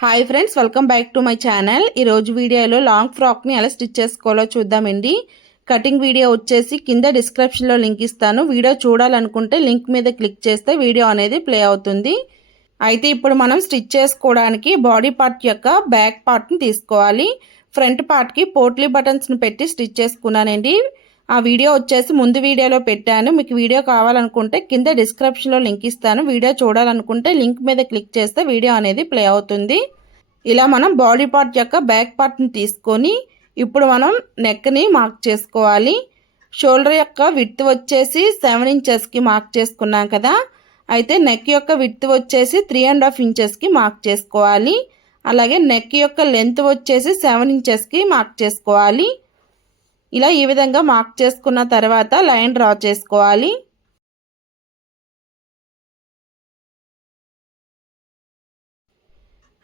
Hi friends, welcome back to my channel. ఈరోజు వీడియోలో long ఫ్రాక్ని ఎలా స్టిచ్ చేసుకోవాలో చూద్దామండి. కటింగ్ వీడియో వచ్చేసి కింద డిస్క్రిప్షన్లో లింక్ ఇస్తాను. వీడియో చూడాలనుకుంటే లింక్ మీద క్లిక్ చేస్తే వీడియో అనేది ప్లే అవుతుంది. అయితే ఇప్పుడు మనం స్టిచ్ చేసుకోవడానికి బాడీ పార్ట్ యొక్క బ్యాక్ పార్ట్ని తీసుకోవాలి. ఫ్రంట్ పార్ట్కి పోట్లీ బటన్స్ని పెట్టి స్టిచ్ చేసుకున్నానండి. ఆ వీడియో వచ్చేసి ముందు వీడియోలో పెట్టాను. మీకు వీడియో కావాలనుకుంటే కింద డిస్క్రిప్షన్లో లింక్ ఇస్తాను. వీడియో చూడాలనుకుంటే లింక్ మీద క్లిక్ చేస్తే వీడియో అనేది ప్లే అవుతుంది. ఇలా మనం బాడీ పార్ట్ యొక్క బ్యాక్ పార్ట్ని తీసుకొని ఇప్పుడు మనం నెక్ని మార్క్ చేసుకోవాలి. షోల్డర్ యొక్క విడ్త్ వచ్చేసి 7 ఇంచెస్కి మార్క్ చేసుకున్నాం కదా. అయితే నెక్ యొక్క విడ్త్ వచ్చేసి 3.5 ఇంచెస్కి మార్క్ చేసుకోవాలి. అలాగే నెక్ యొక్క లెంత్ వచ్చేసి 7 ఇంచెస్కి మార్క్ చేసుకోవాలి. ఇలా ఈ విధంగా మార్క్ చేసుకున్న తర్వాత లైన్ డ్రా చేసుకోవాలి.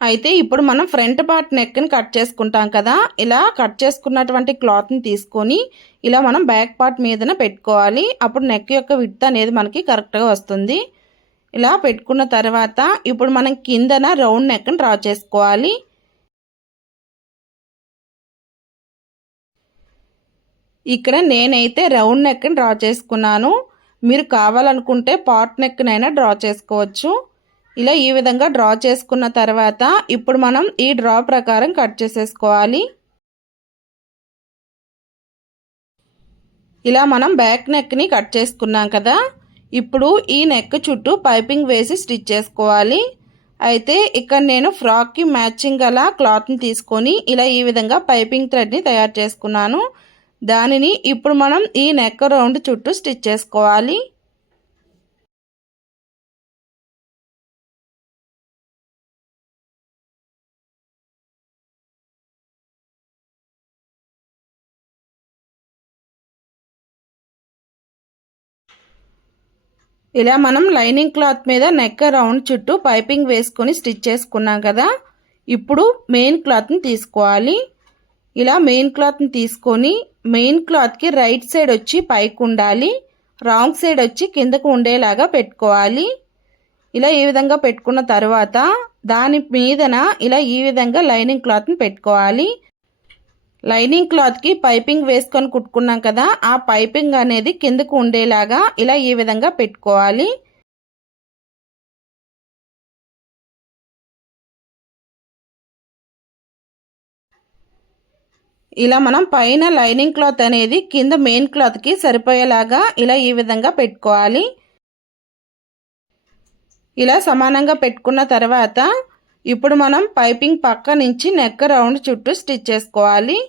అయితే ఇప్పుడు మనం ఫ్రంట్ పార్ట్ నెక్ని కట్ చేసుకుంటాం కదా. ఇలా కట్ చేసుకున్నటువంటి క్లాత్ని తీసుకొని ఇలా మనం బ్యాక్ పార్ట్ మీదన పెట్టుకోవాలి. అప్పుడు నెక్ యొక్క విడ్త్ అనేది మనకి కరెక్ట్గా వస్తుంది. ఇలా పెట్టుకున్న తర్వాత ఇప్పుడు మనం కిందన రౌండ్ నెక్ని డ్రా చేసుకోవాలి. ఇక్కడ నేనైతే రౌండ్ నెక్ని డ్రా చేసుకున్నాను. మీరు కావాలనుకుంటే పార్ట్ నెక్నైనా డ్రా చేసుకోవచ్చు. ఇలా ఈ విధంగా డ్రా చేసుకున్న తర్వాత ఇప్పుడు మనం ఈ డ్రా ప్రకారం కట్ చేసేసుకోవాలి. ఇలా మనం బ్యాక్ నెక్ని కట్ చేసుకున్నాం కదా. ఇప్పుడు ఈ నెక్ చుట్టూ పైపింగ్ వేసి స్టిచ్ చేసుకోవాలి. అయితే ఇక్కడ నేను ఫ్రాక్కి మ్యాచింగ్ గల క్లాత్ని తీసుకొని ఇలా ఈ విధంగా పైపింగ్ థ్రెడ్ని తయారు చేసుకున్నాను. దానిని ఇప్పుడు మనం ఈ నెక్ రౌండ్ చుట్టూ స్టిచ్ చేసుకోవాలి. ఇలా మనం లైనింగ్ క్లాత్ మీద నెక్ రౌండ్ చుట్టూ పైపింగ్ వేసుకొని స్టిచ్ చేసుకున్నాం కదా. ఇప్పుడు మెయిన్ క్లాత్ని తీసుకోవాలి. ఇలా మెయిన్ క్లాత్ని తీసుకొని మెయిన్ క్లాత్కి రైట్ సైడ్ వచ్చి పైకి ఉండాలి, రాంగ్ సైడ్ వచ్చి కిందకు ఉండేలాగా పెట్టుకోవాలి. ఇలా ఈ విధంగా పెట్టుకున్న తర్వాత దాని మీదన ఇలా ఈ విధంగా లైనింగ్ క్లాత్ని పెట్టుకోవాలి. లైనింగ్ క్లాత్కి పైపింగ్ వేసుకొని కుట్టుకున్నాం కదా. ఆ పైపింగ్ అనేది కిందకు ఉండేలాగా ఇలా ఈ విధంగా పెట్టుకోవాలి. ఇలా మనం పైన లైనింగ్ క్లాత్ అనేది కింద మెయిన్ క్లాత్కి సరిపోయేలాగా ఇలా ఈ విధంగా పెట్టుకోవాలి. ఇలా సమానంగా పెట్టుకున్న తర్వాత ఇప్పుడు మనం పైపింగ్ పక్క నుంచి నెక్ రౌండ్ చుట్టూ స్టిచ్ చేసుకోవాలి.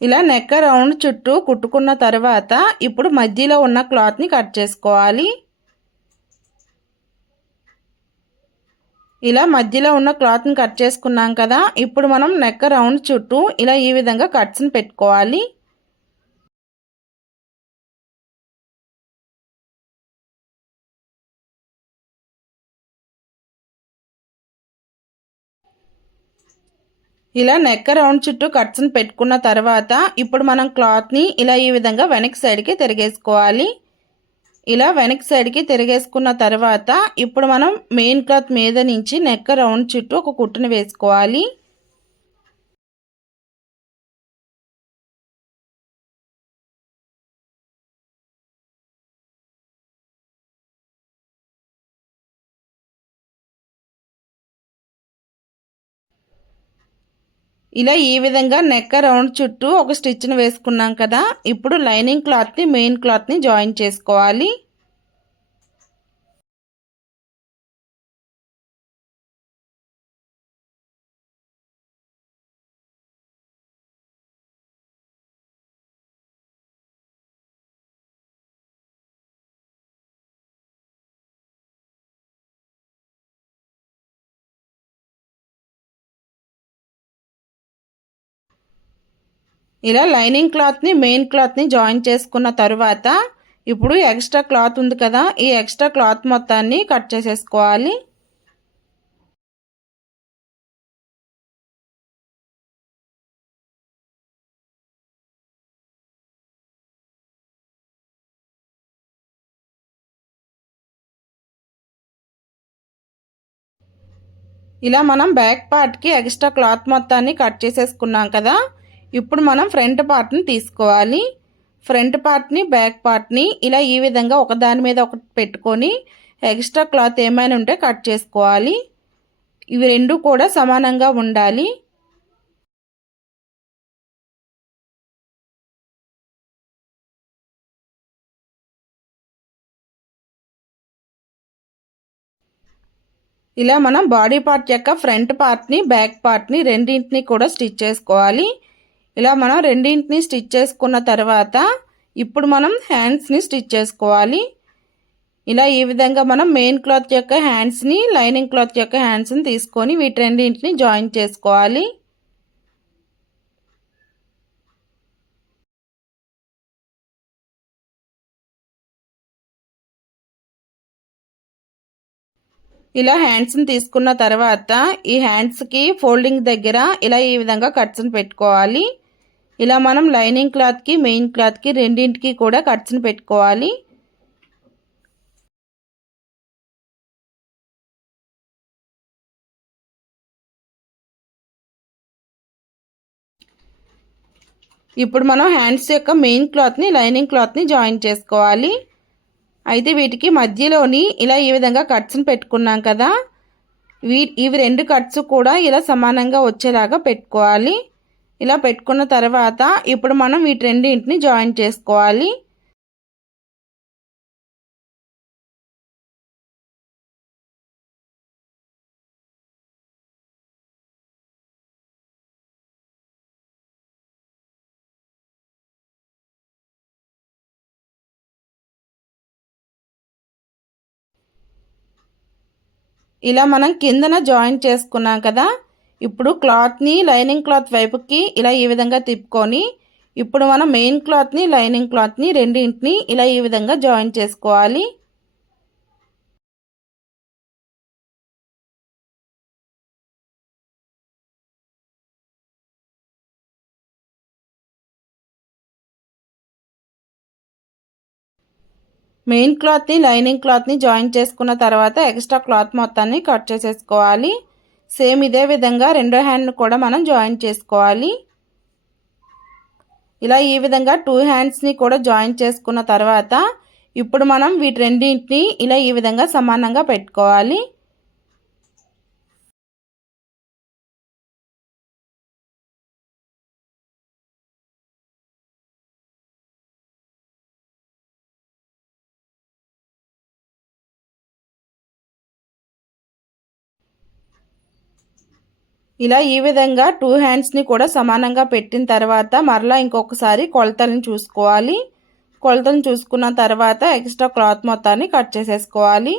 ఇలా నెక్ రౌండ్ చుట్టూ కుట్టుకున్న తర్వాత ఇప్పుడు మధ్యలో ఉన్న క్లాత్ని కట్ చేసుకోవాలి. ఇలా మధ్యలో ఉన్న క్లాత్ని కట్ చేసుకున్నాం కదా. ఇప్పుడు మనం నెక్ రౌండ్ చుట్టూ ఇలా ఈ విధంగా కట్స్ని పెట్టుకోవాలి. ఇలా నెక్ రౌండ్ చుట్టూ కట్స్ని పెట్టుకున్న తర్వాత ఇప్పుడు మనం క్లాత్ని ఇలా ఈ విధంగా వెనక్ సైడ్కి తిరిగేసుకోవాలి. ఇలా వెనక్ సైడ్కి తిరిగేసుకున్న తర్వాత ఇప్పుడు మనం మెయిన్ క్లాత్ మీద నుంచి నెక్ రౌండ్ చుట్టూ ఒక కుట్టుని వేసుకోవాలి. ఇలా ఈ విధంగా నెక్ రౌండ్ చుట్టూ ఒక స్టిచ్ని వేసుకున్నాం కదా. ఇప్పుడు లైనింగ్ క్లాత్ని మెయిన్ క్లాత్ని జాయిన్ చేసుకోవాలి. ఇలా లైనింగ్ క్లాత్ని మెయిన్ క్లాత్ని జాయిన్ చేసుకున్న తర్వాత ఇప్పుడు ఎక్స్ట్రా క్లాత్ ఉంది కదా, ఈ ఎక్స్ట్రా క్లాత్ మొత్తాన్ని కట్ చేసేసుకోవాలి. ఇలా మనం బ్యాక్ పార్ట్కి ఎక్స్ట్రా క్లాత్ మొత్తాన్ని కట్ చేసేసుకున్నాం కదా, ఇప్పుడు మనం ఫ్రంట్ పార్ట్ని తీసుకోవాలి. ఫ్రంట్ పార్ట్ని బ్యాక్ పార్ట్ని ఇలా ఈ విధంగా ఒకదాని మీద ఒకటి పెట్టుకొని ఎక్స్ట్రా క్లాత్ ఏమైనా ఉంటే కట్ చేసుకోవాలి. ఇవి రెండు కూడా సమానంగా ఉండాలి. ఇలా మనం బాడీ పార్ట్ యొక్క ఫ్రంట్ పార్ట్ని బ్యాక్ పార్ట్ని రెండింటిని కూడా స్టిచ్ చేసుకోవాలి. ఇలా మనం రెండింటిని స్టిచ్ చేసుకున్న తర్వాత ఇప్పుడు మనం హ్యాండ్స్ని స్టిచ్ చేసుకోవాలి. ఇలా ఈ విధంగా మనం మెయిన్ క్లాత్ యొక్క హ్యాండ్స్ని లైనింగ్ క్లాత్ యొక్క హ్యాండ్స్ని తీసుకొని వీటి రెండింటిని జాయిన్ చేసుకోవాలి. ఇలా హ్యాండ్స్ని తీసుకున్న తర్వాత ఈ హ్యాండ్స్కి ఫోల్డింగ్ దగ్గర ఇలా ఈ విధంగా కట్స్ని పెట్టుకోవాలి. ఇలా మనం లైనింగ్ క్లాత్కి మెయిన్ క్లాత్కి రెండింటికి కూడా కట్స్ని పెట్టుకోవాలి. ఇప్పుడు మనం హ్యాండ్స్ యొక్క మెయిన్ క్లాత్ని లైనింగ్ క్లాత్ని జాయిన్ చేసుకోవాలి. అయితే వీటికి మధ్యలోని ఇలా ఈ విధంగా కట్స్ని పెట్టుకున్నాం కదా, ఇవి రెండు కట్స్ కూడా ఇలా సమానంగా వచ్చేలాగా పెట్టుకోవాలి. ఇలా పెట్టుకున్న తర్వాత ఇప్పుడు మనం వీటి రెండింటిని జాయిన్ చేసుకోవాలి. ఇలా మనం కిందన జాయిన్ చేసుకున్నాం కదా, ఇప్పుడు క్లాత్ని లైనింగ్ క్లాత్ వైపుకి ఇలా ఈ విధంగా తిప్పుకొని ఇప్పుడు మనం మెయిన్ క్లాత్ని లైనింగ్ క్లాత్ని రెండింటిని ఇలా ఈ విధంగా జాయిన్ చేసుకోవాలి. మెయిన్ క్లాత్ని లైనింగ్ క్లాత్ని జాయిన్ చేసుకున్న తర్వాత ఎక్స్ట్రా క్లాత్ మొత్తాన్ని కట్ చేసేసుకోవాలి. సేమ్ ఇదే విధంగా రెండో హ్యాండ్ని కూడా మనం జాయిన్ చేసుకోవాలి. ఇలా ఈ విధంగా టూ హ్యాండ్స్ని కూడా జాయిన్ చేసుకున్న తర్వాత ఇప్పుడు మనం వీటి రెండింటిని ఇలా ఈ విధంగా సమానంగా పెట్టుకోవాలి. ఇలా ఈ విధంగా టూ హ్యాండ్స్ని కూడా సమానంగా పెట్టిన తర్వాత మరలా ఇంకొకసారి కొలతలను చూసుకోవాలి. కొలతలను చూసుకున్న తర్వాత ఎక్స్ట్రా క్లాత్ మొత్తాన్ని కట్ చేసేసుకోవాలి.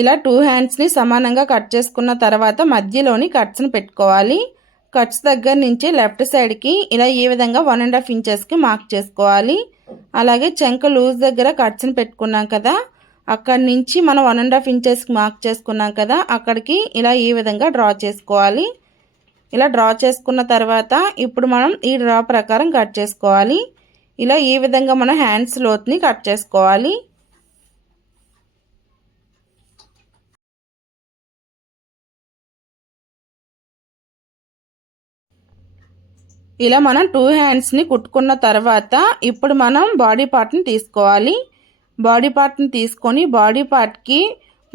ఇలా టూ హ్యాండ్స్ని సమానంగా కట్ చేసుకున్న తర్వాత మధ్యలోని కట్స్ని పెట్టుకోవాలి. కట్స్ దగ్గర నుంచి లెఫ్ట్ సైడ్కి ఇలా ఈ విధంగా 1.5 ఇంచెస్కి మార్క్ చేసుకోవాలి. అలాగే చెంక లూజ్ దగ్గర కట్స్ని పెట్టుకున్నాం కదా, అక్కడి నుంచి మనం 1.5 ఇంచెస్కి మార్క్ చేసుకున్నాం కదా, అక్కడికి ఇలా ఈ విధంగా డ్రా చేసుకోవాలి. ఇలా డ్రా చేసుకున్న తర్వాత ఇప్పుడు మనం ఈ డ్రా ప్రకారం కట్ చేసుకోవాలి. ఇలా ఈ విధంగా మనం హ్యాండ్స్ లోతుని కట్ చేసుకోవాలి. ఇలా మనం టూ హ్యాండ్స్ని కుట్టుకున్న తర్వాత ఇప్పుడు మనం బాడీ పార్ట్ని తీసుకోవాలి. బాడీ పార్ట్ని తీసుకొని బాడీ పార్ట్కి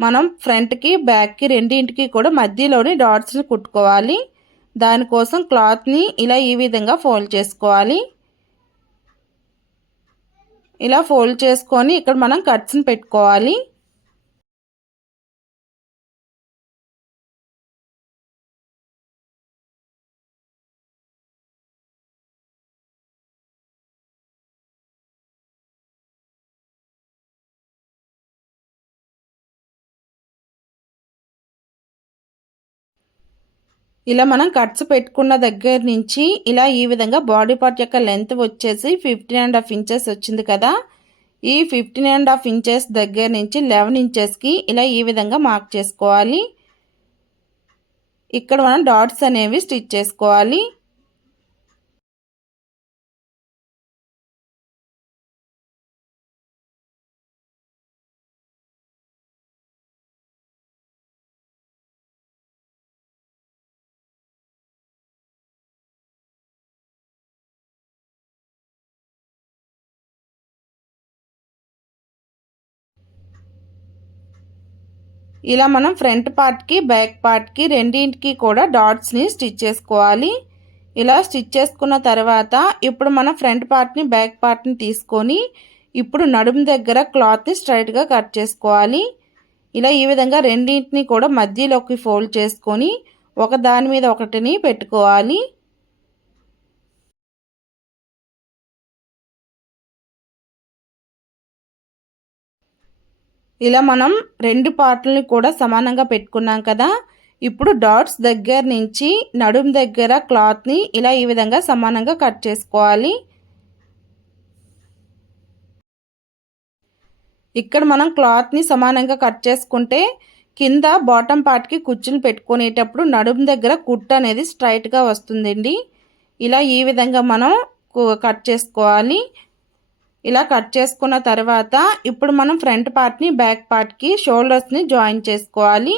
మనం ఫ్రంట్కి బ్యాక్కి రెండింటికి కూడా మధ్యలోని డాట్స్ని కుట్టుకోవాలి. దానికోసం క్లాత్ని ఇలా ఈ విధంగా ఫోల్డ్ చేసుకోవాలి. ఇలా ఫోల్డ్ చేసుకొని ఇక్కడ మనం కట్స్ని పెట్టుకోవాలి. ఇలా మనం కట్స్ పెట్టుకున్న దగ్గర నుంచి ఇలా ఈ విధంగా బాడీ పార్ట్ యొక్క లెంత్ వచ్చేసి 15.5 ఇంచెస్ వచ్చింది కదా. ఈ 15.5 ఇంచెస్ దగ్గర నుంచి 11 ఇంచెస్కి ఇలా ఈ విధంగా మార్క్ చేసుకోవాలి. ఇక్కడ మనం డాట్స్ అనేవి స్టిచ్ చేసుకోవాలి. ఇలా మనం ఫ్రంట్ పార్ట్కి బ్యాక్ పార్ట్కి రెండింటికి కూడా డాట్స్ని స్టిచ్ చేసుకోవాలి. ఇలా స్టిచ్ చేసుకున్న తర్వాత ఇప్పుడు మనం ఫ్రంట్ పార్ట్ని బ్యాక్ పార్ట్ని తీసుకొని ఇప్పుడు నడుము దగ్గర క్లాత్ని స్ట్రైట్గా కట్ చేసుకోవాలి. ఇలా ఈ విధంగా రెండింటిని కూడా మధ్యలోకి ఫోల్డ్ చేసుకొని ఒక దాని మీద ఒకటిని పెట్టుకోవాలి. ఇలా మనం రెండు పార్ట్లని కూడా సమానంగా పెట్టుకున్నాం కదా. ఇప్పుడు డాట్స్ దగ్గర నుంచి నడుము దగ్గర క్లాత్ని ఇలా ఈ విధంగా సమానంగా కట్ చేసుకోవాలి. ఇక్కడ మనం క్లాత్ని సమానంగా కట్ చేసుకుంటే కింద బాటమ్ పార్ట్కి కుచ్చులు పెట్టుకునేటప్పుడు నడుము దగ్గర కుట్టు అనేది స్ట్రైట్గా వస్తుందండి. ఇలా ఈ విధంగా మనం కట్ చేసుకోవాలి. ఇలా కట్ చేసుకున్న తర్వాత ఇప్పుడు మనం ఫ్రంట్ పార్ట్ని బ్యాక్ పార్ట్కి షోల్డర్స్ని జాయిన్ చేసుకోవాలి.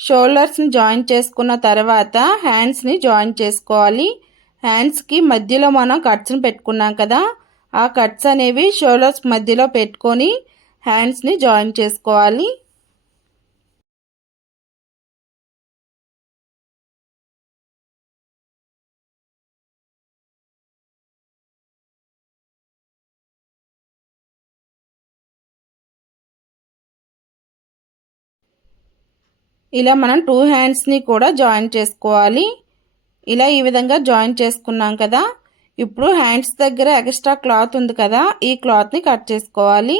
షోల్డర్స్ని జాయిన్ చేసుకున్న తర్వాత హ్యాండ్స్ని జాయిన్ చేసుకోవాలి. హ్యాండ్స్కి మధ్యలో మనం కట్స్ని పెట్టుకున్నాం కదా, ఆ కట్స్ అనేవి షోల్డర్స్ మధ్యలో పెట్టుకొని హ్యాండ్స్ని జాయిన్ చేసుకోవాలి. ఇలా మనం 2 హ్యాండ్స్ని కూడా జాయిన్ చేసుకోవాలి. ఇలా ఈ విధంగా జాయిన్ చేసుకున్నాం కదా. ఇప్పుడు హ్యాండ్స్ దగ్గర ఎక్స్ట్రా క్లాత్ ఉంది కదా, ఈ క్లాత్ని కట్ చేసుకోవాలి.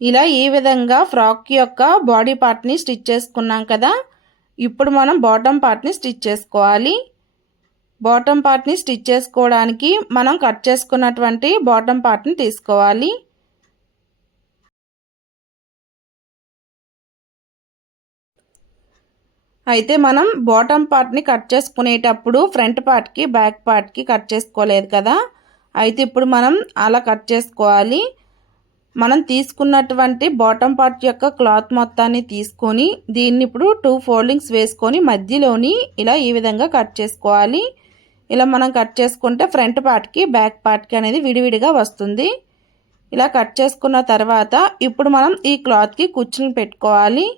ఇలా ఈ విధంగా ఫ్రాక్ యొక్క బాడీ పార్ట్ని స్టిచ్ చేసుకున్నాం కదా. ఇప్పుడు మనం బాటమ్ పార్ట్ని స్టిచ్ చేసుకోవాలి. బాటమ్ పార్ట్ని స్టిచ్ చేసుకోవడానికి మనం కట్ చేసుకున్నటువంటి బాటమ్ పార్ట్ని తీసుకోవాలి. అయితే మనం బాటమ్ పార్ట్ని కట్ చేసుకునేటప్పుడు ఫ్రంట్ పార్ట్కి బ్యాక్ పార్ట్కి కట్ చేసుకోలేదు కదా. అయితే ఇప్పుడు మనం అలా కట్ చేసుకోవాలి. మనం తీసుకున్నటువంటి బాటమ్ పార్ట్ యొక్క క్లాత్ మొత్తాన్ని తీసుకొని దీన్ని ఇప్పుడు 2 ఫోల్డింగ్స్ వేసుకొని మధ్యలోని ఇలా ఈ విధంగా కట్ చేసుకోవాలి. ఇలా మనం కట్ చేసుకుంటే ఫ్రంట్ పార్ట్కి బ్యాక్ పార్ట్కి అనేది విడివిడిగా వస్తుంది. ఇలా కట్ చేసుకున్న తర్వాత ఇప్పుడు మనం ఈ క్లాత్కి కుచ్చులు పెట్టుకోవాలి.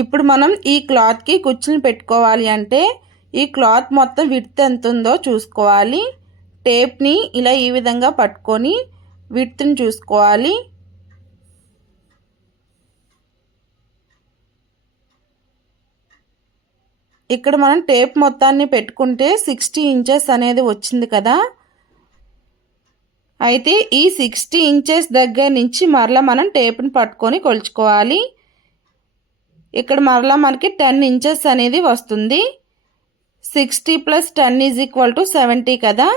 ఇప్పుడు మనం ఈ క్లాత్కి కుచ్చులు పెట్టుకోవాలి అంటే ఈ క్లాత్ మొత్తం విడ్త్ ఎంత ఉందో చూసుకోవాలి. టేప్ని ఇలా ఈ విధంగా పట్టుకొని విడ్త్ని చూసుకోవాలి. ఇక్కడ మనం టేప్ మొత్తాన్ని పెట్టుకుంటే 60 ఇంచెస్ అనేది వచ్చింది కదా. అయితే ఈ 60 ఇంచెస్ దగ్గర నుంచి మరలా మనం టేప్ని పట్టుకొని కొలుచుకోవాలి. ఇక్కడ మరలా మనకి 10 ఇంచెస్ అనేది వస్తుంది. 60 + 10 = 70 కదా.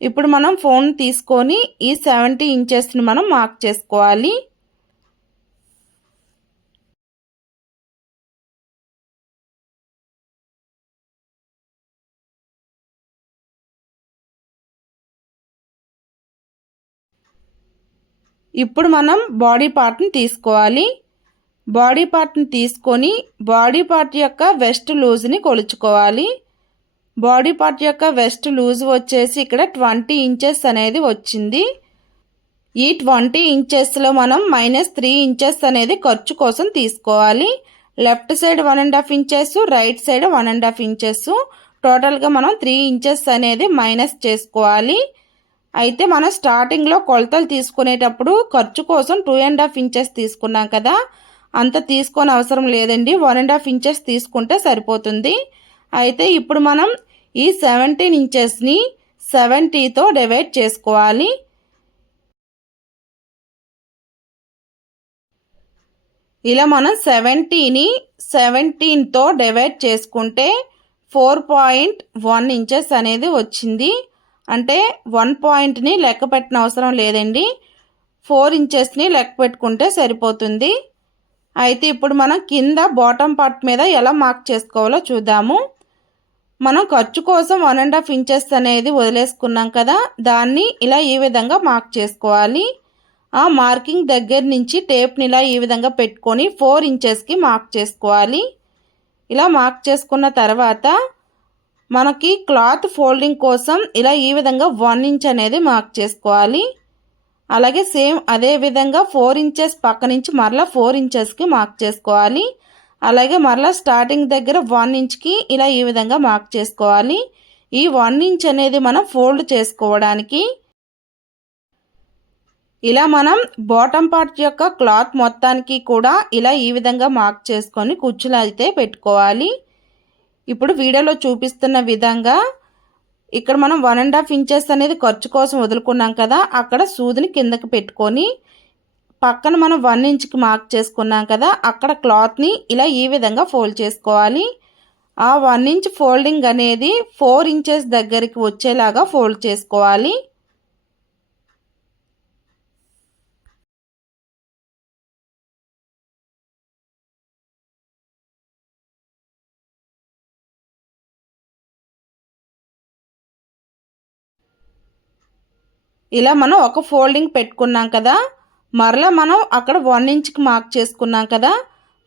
ఇప్పుడు మనం ఫోన్ తీసుకొని ఈ 70 ఇంచెస్ని మనం మార్క్ చేసుకోవాలి. ఇప్పుడు మనం బాడీ పార్ట్ని తీసుకోవాలి. బాడీ పార్ట్ని తీసుకొని బాడీ పార్ట్ యొక్క వెస్ట్ లూజ్ని కొలుచుకోవాలి. బాడీ పార్ట్ యొక్క వెస్ట్ లూజ్ వచ్చేసి ఇక్కడ 20 ఇంచెస్ అనేది వచ్చింది. ఈ 20 ఇంచెస్లో మనం -3 ఇంచెస్ అనేది ఖర్చు కోసం తీసుకోవాలి. Left side 1.5 inches, right side 1.5 inches, టోటల్గా మనం 3 ఇంచెస్ అనేది మైనస్ చేసుకోవాలి. అయితే మనం స్టార్టింగ్లో కొలతలు తీసుకునేటప్పుడు ఖర్చు కోసం 2.5 ఇంచెస్ తీసుకున్నాం కదా, అంత తీసుకొని అవసరం లేదండి. 1.5 ఇంచెస్ తీసుకుంటే సరిపోతుంది. అయితే ఇప్పుడు మనం ఈ 17 ఇంచెస్ని 70తో డివైడ్ చేసుకోవాలి. ఇలా మనం 70ని 17తో డివైడ్ చేసుకుంటే 4.1 ఇంచెస్ అనేది వచ్చింది. అంటే 1 పాయింట్ని లెక్క పెట్టిన అవసరం లేదండి, 4 ఇంచెస్ని లెక్క పెట్టుకుంటే సరిపోతుంది. అయితే ఇప్పుడు మనం కింద బాటమ్ పార్ట్ మీద ఎలా మార్క్ చేసుకోవాలో చూద్దాము. మనం ఖర్చు కోసం 1.5 ఇంచెస్ అనేది వదిలేసుకున్నాం కదా, దాన్ని ఇలా ఈ విధంగా మార్క్ చేసుకోవాలి. ఆ మార్కింగ్ దగ్గర నుంచి టేప్ని ఇలా ఈ విధంగా పెట్టుకొని 4 ఇంచెస్కి మార్క్ చేసుకోవాలి. ఇలా మార్క్ చేసుకున్న తర్వాత మనకి క్లాత్ ఫోల్డింగ్ కోసం ఇలా ఈ విధంగా 1 ఇంచ్ అనేది మార్క్ చేసుకోవాలి. అలాగే సేమ్ అదే విధంగా 4 ఇంచెస్ పక్క నుంచి మరలా 4 ఇంచెస్కి మార్క్ చేసుకోవాలి. అలాగే మరలా స్టార్టింగ్ దగ్గర 1 ఇంచ్కి ఇలా ఈ విధంగా మార్క్ చేసుకోవాలి. ఈ 1 ఇంచ్ అనేది మనం ఫోల్డ్ చేసుకోవడానికి. ఇలా మనం బాటమ్ పార్ట్ యొక్క క్లాత్ మొత్తానికి కూడా ఇలా ఈ విధంగా మార్క్ చేసుకొని కుచ్చులు అయితే పెట్టుకోవాలి. ఇప్పుడు వీడియోలో చూపిస్తున్న విధంగా ఇక్కడ మనం 1.5 ఇంచెస్ అనేది ఖర్చు కోసం వదులుకున్నాం కదా, అక్కడ సూదిని కిందకి పెట్టుకొని పక్కన మనం 1 ఇంచ్కి మార్క్ చేసుకున్నాం కదా, అక్కడ క్లాత్ని ఇలా ఈ విధంగా ఫోల్డ్ చేసుకోవాలి. ఆ 1 ఇంచ్ ఫోల్డింగ్ అనేది 4 ఇంచెస్ దగ్గరికి వచ్చేలాగా ఫోల్డ్ చేసుకోవాలి. ఇలా మనం ఒక ఫోల్డింగ్ పెట్టుకున్నాం కదా, మరలా మనం అక్కడ 1 ఇంచ్కి మార్క్ చేసుకున్నాం కదా,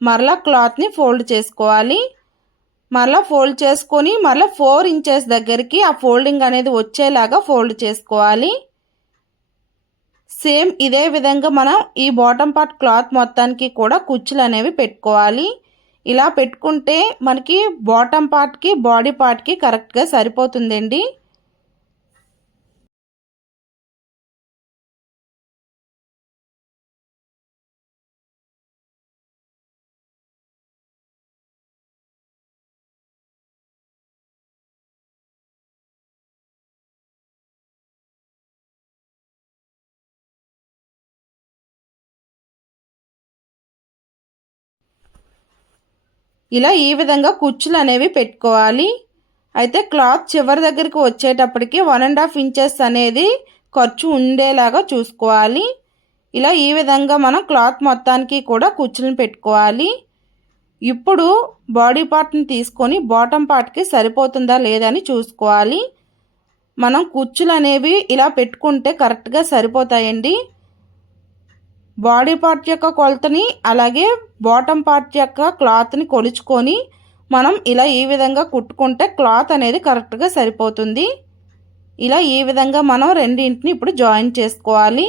మరలా క్లాత్ని ఫోల్డ్ చేసుకోవాలి. మరలా ఫోల్డ్ చేసుకొని మరలా 4 ఇంచెస్ దగ్గరికి ఆ ఫోల్డింగ్ అనేది వచ్చేలాగా ఫోల్డ్ చేసుకోవాలి. సేమ్ ఇదే విధంగా మనం ఈ బాటమ్ పార్ట్ క్లాత్ మొత్తానికి కూడా కుచ్చులు అనేవి పెట్టుకోవాలి. ఇలా పెట్టుకుంటే మనకి బాటమ్ పార్ట్కి బాడీ పార్ట్కి కరెక్ట్గా సరిపోతుందండి. ఇలా ఈ విధంగా కుచ్చులు అనేవి పెట్టుకోవాలి. అయితే క్లాత్ చివరి దగ్గరికి వచ్చేటప్పటికి 1.5 ఇంచెస్ అనేది ఖర్చు ఉండేలాగా చూసుకోవాలి. ఇలా ఈ విధంగా మనం క్లాత్ మొత్తానికి కూడా కుచ్చులను పెట్టుకోవాలి. ఇప్పుడు బాడీ పార్ట్ని తీసుకొని బాటమ్ పార్ట్కి సరిపోతుందా లేదా అని చూసుకోవాలి. మనం కుచ్చులు అనేవి ఇలా పెట్టుకుంటే కరెక్ట్గా సరిపోతాయండి. బాడీ పార్ట్ యొక్క కొలతని అలాగే బాటమ్ పార్ట్ యొక్క క్లాత్ని కొలుచుకొని మనం ఇలా ఈ విధంగా కుట్టుకుంటే క్లాత్ అనేది కరెక్ట్గా సరిపోతుంది. ఇలా ఈ విధంగా మనం రెండింటిని ఇప్పుడు జాయిన్ చేసుకోవాలి.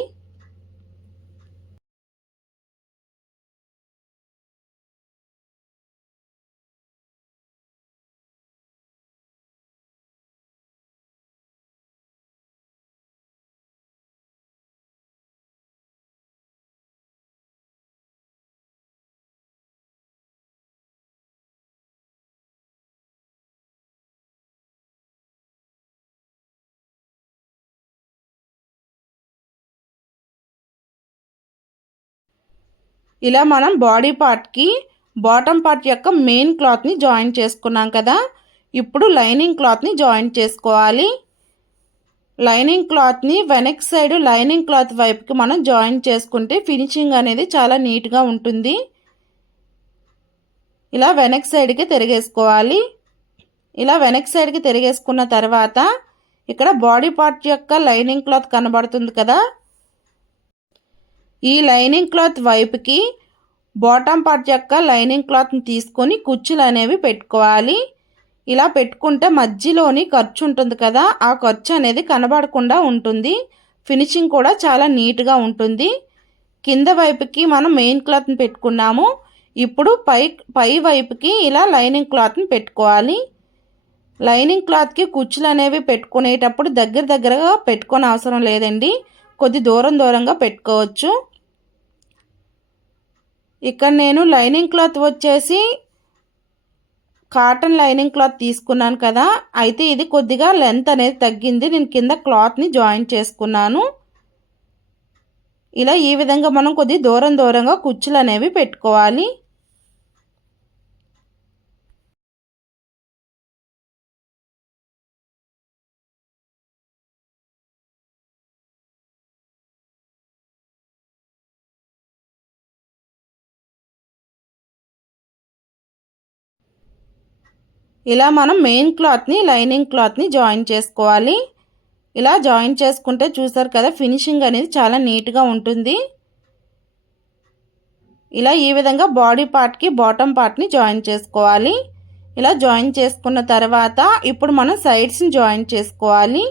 ఇలా మనం బాడీ పార్ట్కి బాటమ్ పార్ట్ యొక్క మెయిన్ క్లాత్ని జాయిన్ చేసుకున్నాం కదా, ఇప్పుడు లైనింగ్ క్లాత్ని జాయిన్ చేసుకోవాలి. లైనింగ్ క్లాత్ని వెనక్ సైడ్ లైనింగ్ క్లాత్ వైపుకి మనం జాయిన్ చేసుకుంటే ఫినిషింగ్ అనేది చాలా నీట్గా ఉంటుంది. ఇలా వెనక్ సైడ్కి తిరిగేసుకోవాలి. ఇలా వెనక్ సైడ్కి తిరిగేసుకున్న తర్వాత ఇక్కడ బాడీ పార్ట్ యొక్క లైనింగ్ క్లాత్ కనబడుతుంది కదా, ఈ లైనింగ్ క్లాత్ వైపుకి బాటమ్ పార్ట్ యొక్క లైనింగ్ క్లాత్ని తీసుకొని కుచ్చులు అనేవి పెట్టుకోవాలి. ఇలా పెట్టుకుంటే మధ్యలోని ఖర్చు ఉంటుంది కదా, ఆ ఖర్చు అనేది కనబడకుండా ఉంటుంది. ఫినిషింగ్ కూడా చాలా నీట్గా ఉంటుంది. కింద వైపుకి మనం మెయిన్ క్లాత్ని పెట్టుకున్నాము. ఇప్పుడు పై వైపుకి ఇలా లైనింగ్ క్లాత్ని పెట్టుకోవాలి. లైనింగ్ క్లాత్కి కుచ్చులు అనేవి పెట్టుకునేటప్పుడు దగ్గరగా పెట్టుకోని అవసరం లేదండి, కొద్ది దూరంగా పెట్టుకోవచ్చు. ఇక్కడ నేను లైనింగ్ క్లాత్ వచ్చేసి కాటన్ లైనింగ్ క్లాత్ తీసుకున్నాను కదా, అయితే ఇది కొద్దిగా లెంత్ అనేది తగ్గింది. నేను కింద క్లాత్ని జాయిన్ చేసుకున్నాను. ఇలా ఈ విధంగా మనం కొద్ది దూరంగా కుచ్చులు అనేవి పెట్టుకోవాలి. ఇలా మనం మెయిన్ క్లాత్ని లైనింగ్ క్లాత్ని జాయిన్ చేసుకోవాలి. ఇలా జాయిన్ చేసుకుంటే చూసారు కదా, ఫినిషింగ్ అనేది చాలా నీట్గా ఉంటుంది. ఇలా ఈ విధంగా బాడీ పార్ట్కి బాటమ్ పార్ట్ని జాయిన్ చేసుకోవాలి. ఇలా జాయిన్ చేసుకున్న తర్వాత ఇప్పుడు మనం సైడ్స్ని జాయిన్ చేసుకోవాలి.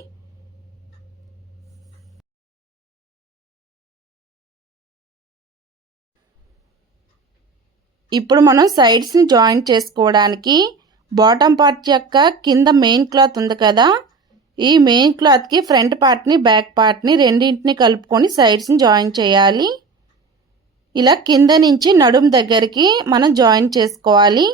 ఇప్పుడు మనం సైడ్స్ని జాయిన్ చేసుకోవడానికి బాటమ్ పార్ట్ యొక్క కింద మెయిన్ క్లాత్ ఉంది కదా, ఈ మెయిన్ క్లాత్కి ఫ్రంట్ పార్ట్ని బ్యాక్ పార్ట్ని రెండింటిని కలుపుకొని సైడ్స్ని జాయిన్ చేయాలి. ఇలా కింద నుంచి నడుం దగ్గరికి మనం జాయిన్ చేసుకోవాలి.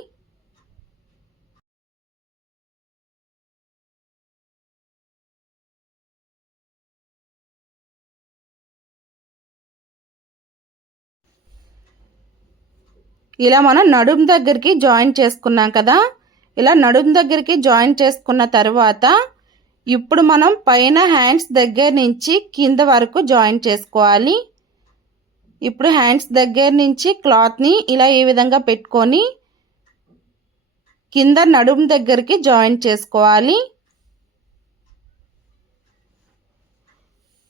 ఇలా మనం నడుం దగ్గరికి జాయిన్ చేసుకున్నాం కదా, ఇలా నడుం దగ్గరికి జాయిన్ చేసుకున్న తర్వాత ఇప్పుడు మనం పైన హ్యాండ్స్ దగ్గర నుంచి కింద వరకు జాయిన్ చేసుకోవాలి. ఇప్పుడు హ్యాండ్స్ దగ్గర నుంచి క్లాత్ని ఇలా ఈ విధంగా పెట్టుకొని కింద నడుం దగ్గరికి జాయిన్ చేసుకోవాలి.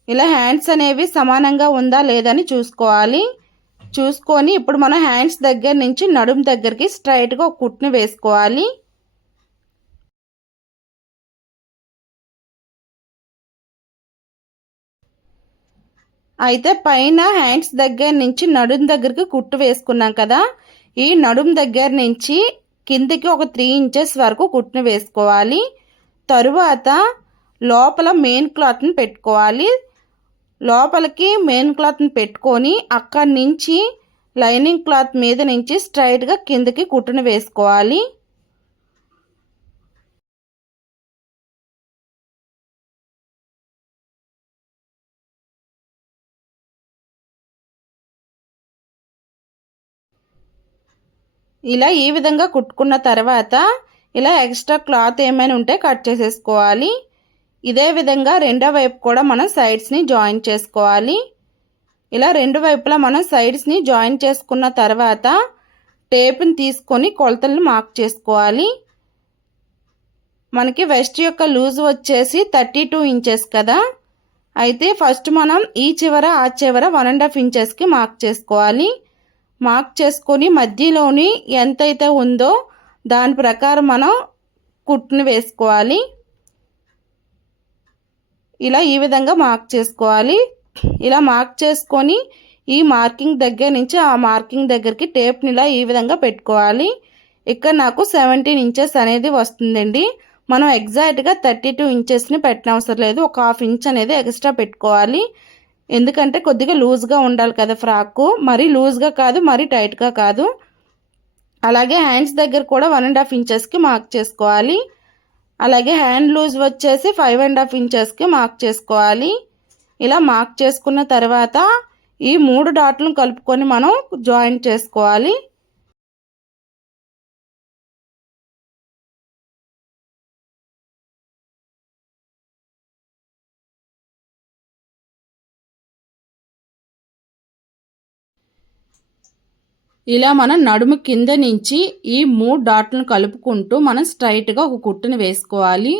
ఇలా హ్యాండ్స్ అనేవి సమానంగా ఉందా లేదని చూసుకోవాలి. చూసుకొని ఇప్పుడు మనం హ్యాండ్స్ దగ్గర నుంచి నడుం దగ్గరికి స్ట్రైట్గా ఒక కుట్ని వేసుకోవాలి. అయితే పైన హ్యాండ్స్ దగ్గర నుంచి నడుం దగ్గరికి కుట్టు వేసుకున్నాం కదా, ఈ నడుం దగ్గర నుంచి కిందికి ఒక 3 ఇంచెస్ వరకు కుట్టును వేసుకోవాలి. తరువాత లోపల మెయిన్ క్లాత్ని పెట్టుకోవాలి. లోపలికి మెయిన్ క్లాత్ని పెట్టుకొని అక్కడి నుంచి లైనింగ్ క్లాత్ మీద నుంచి స్ట్రైట్గా కిందకి కుట్టును వేసుకోవాలి. ఇలా ఈ విధంగా కుట్టుకున్న తర్వాత ఇలా ఎక్స్ట్రా క్లాత్ ఏమైనా ఉంటే కట్ చేసేసుకోవాలి. ఇదే విధంగా రెండో వైపు కూడా మనం సైడ్స్ని జాయిన్ చేసుకోవాలి. ఇలా రెండు వైపులా మనం సైడ్స్ని జాయిన్ చేసుకున్న తర్వాత టేప్ని తీసుకొని కొలతలను మార్క్ చేసుకోవాలి. మనకి వెస్ట్ యొక్క లూజ్ వచ్చేసి 32 ఇంచెస్ కదా, అయితే ఫస్ట్ మనం ఈ చివర ఆ చివర 1.5 ఇంచెస్కి మార్క్ చేసుకోవాలి. మార్క్ చేసుకొని మధ్యలోని ఎంతైతే ఉందో దాని ప్రకారం మనం కుట్టుని వేసుకోవాలి. ఇలా ఈ విధంగా మార్క్ చేసుకోవాలి. ఇలా మార్క్ చేసుకొని ఈ మార్కింగ్ దగ్గర నుంచి ఆ మార్కింగ్ దగ్గరికి టేప్ని ఇలా ఈ విధంగా పెట్టుకోవాలి. ఇక్కడ నాకు 17 ఇంచెస్ అనేది వస్తుందండి. మనం ఎగ్జాక్ట్గా 32 ఇంచెస్ని పెట్టనవసరం లేదు, ఒక 1/2 ఇంచ్ అనేది ఎక్స్ట్రా పెట్టుకోవాలి. ఎందుకంటే కొద్దిగా లూజ్గా ఉండాలి కదా ఫ్రాక్, మరీ లూజ్గా కాదు మరీ టైట్గా కాదు. అలాగే హ్యాండ్స్ దగ్గర కూడా 1.5 ఇంచెస్కి మార్క్ చేసుకోవాలి. అలాగే హ్యాండ్ లూజ్ వచ్చేసి 5.5 ఇంచెస్కి మార్క్ చేసుకోవాలి. ఇలా మార్క్ చేసుకున్న తర్వాత ఈ 3 డాట్లను కలుపుకొని మనం జాయిన్ చేసుకోవాలి. ఇలా మనం నడుము కింద నుంచి ఈ 3 డాట్లను కలుపుకుంటూ మనం స్ట్రైట్గా ఒక కుట్టుని వేసుకోవాలి.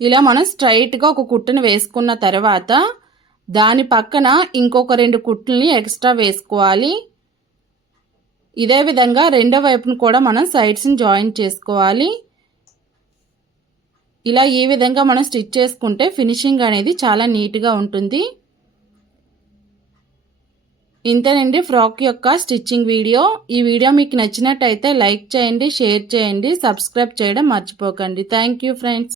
ఇలా మనం స్ట్రైట్గా ఒక కుట్టును వేసుకున్న తర్వాత దాని పక్కన ఇంకొక 2 కుట్లని ఎక్స్ట్రా వేసుకోవాలి. ఇదే విధంగా రెండో వైపును కూడా మనం సైడ్స్ని జాయిన్ చేసుకోవాలి. ఇలా ఈ విధంగా మనం స్టిచ్ చేసుకుంటే ఫినిషింగ్ అనేది చాలా నీట్గా ఉంటుంది. ఇంతేనండి ఫ్రాక్ యొక్క స్టిచ్చింగ్ వీడియో. ఈ వీడియో మీకు నచ్చినట్టయితే లైక్ చేయండి, షేర్ చేయండి, సబ్స్క్రైబ్ చేయడం మర్చిపోకండి. Thank you friends.